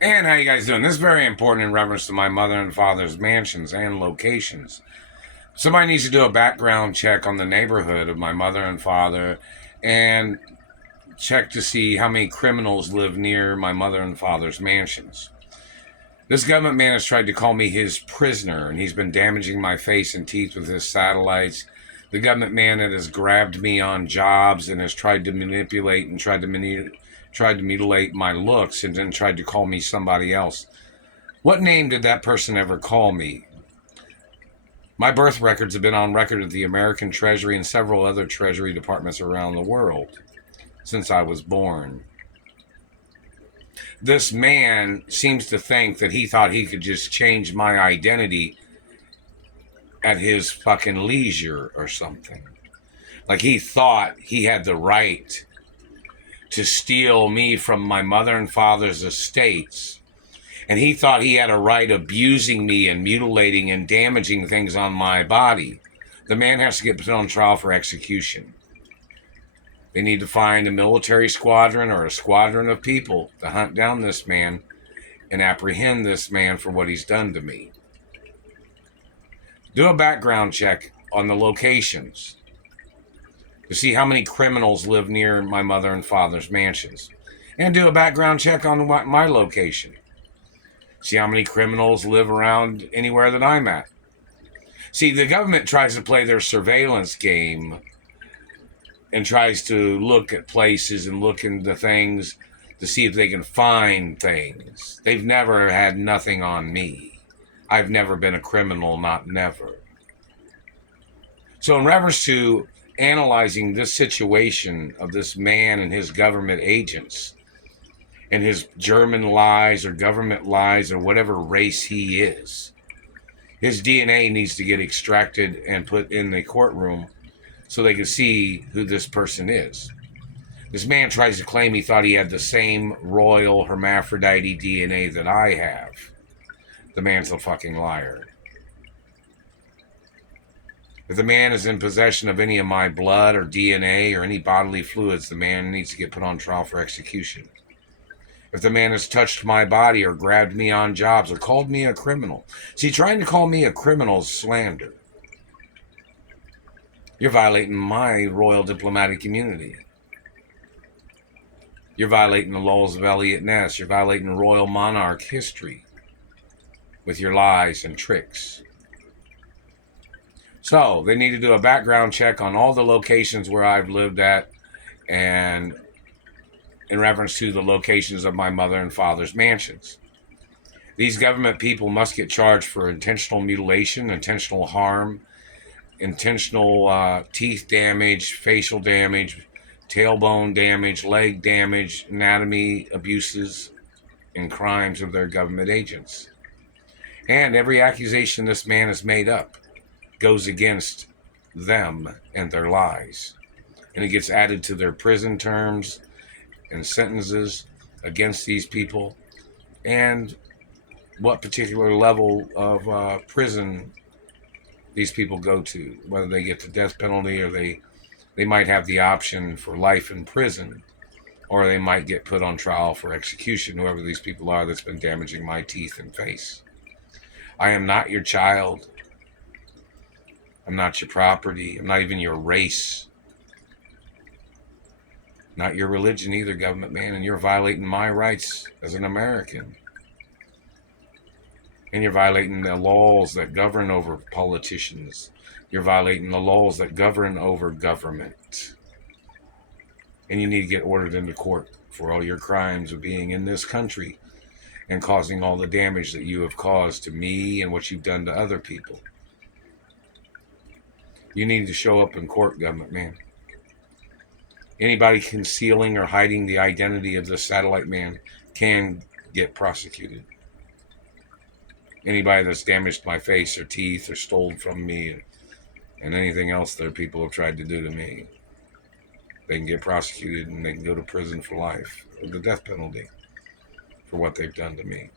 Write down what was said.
And how you guys doing? This is very important in reference to my mother and father's mansions and locations. Somebody needs to do a background check on the neighborhood of my mother and father and check to see how many criminals live near my mother and father's mansions. This government man has tried to call me his prisoner, and he's been damaging my face and teeth with his satellites. The government man that has grabbed me on jobs and has tried to manipulate and tried to mutilate my looks and then tried to call me somebody else. What name did that person ever call me? My birth records have been on record at the American Treasury and several other Treasury departments around the world since I was born. This man seems to think that he thought he could just change my identity at his fucking leisure or something. Like he thought he had the right to steal me from my mother and father's estates. And he thought he had a right abusing me and mutilating and damaging things on my body. The man has to get put on trial for execution. They need to find a military squadron or a squadron of people to hunt down this man and apprehend this man for what he's done to me. Do a background check on the locations to see how many criminals live near my mother and father's mansions. And do a background check on my location. See how many criminals live around anywhere that I'm at. See, the government tries to play their surveillance game and tries to look at places and look into things to see if they can find things. They've never had nothing on me. I've never been a criminal, not never. So in reference to analyzing this situation of this man and his government agents and his German lies or government lies or whatever race he is, his DNA needs to get extracted and put in the courtroom so they can see who this person is. This man tries to claim he thought he had the same royal hermaphrodite DNA that I have. The man's a fucking liar. If the man is in possession of any of my blood or DNA or any bodily fluids, the man needs to get put on trial for execution. If the man has touched my body or grabbed me on jobs or called me a criminal. See, trying to call me a criminal is slander. You're violating my royal diplomatic immunity. You're violating the laws of Elliot Ness. You're violating royal monarch history with your lies and tricks. So they need to do a background check on all the locations where I've lived at and in reference to the locations of my mother and father's mansions. These government people must get charged for intentional mutilation, intentional harm, intentional teeth damage, facial damage, tailbone damage, leg damage, anatomy abuses, and crimes of their government agents. And every accusation this man has made up goes against them and their lies. And it gets added to their prison terms and sentences against these people and what particular level of prison these people go to, whether they get the death penalty or they might have the option for life in prison, or they might get put on trial for execution, whoever these people are that's been damaging my teeth and face. I am not your child. I'm not your property. I'm not even your race. Not your religion either, government man, and you're violating my rights as an American. And you're violating the laws that govern over politicians. You're violating the laws that govern over government. And you need to get ordered into court for all your crimes of being in this country and causing all the damage that you have caused to me and what you've done to other people. You need to show up in court, government man. Anybody concealing or hiding the identity of the satellite man can get prosecuted. Anybody that's damaged my face or teeth or stole from me and anything else that people have tried to do to me, they can get prosecuted and they can go to prison for life or the death penalty for what they've done to me.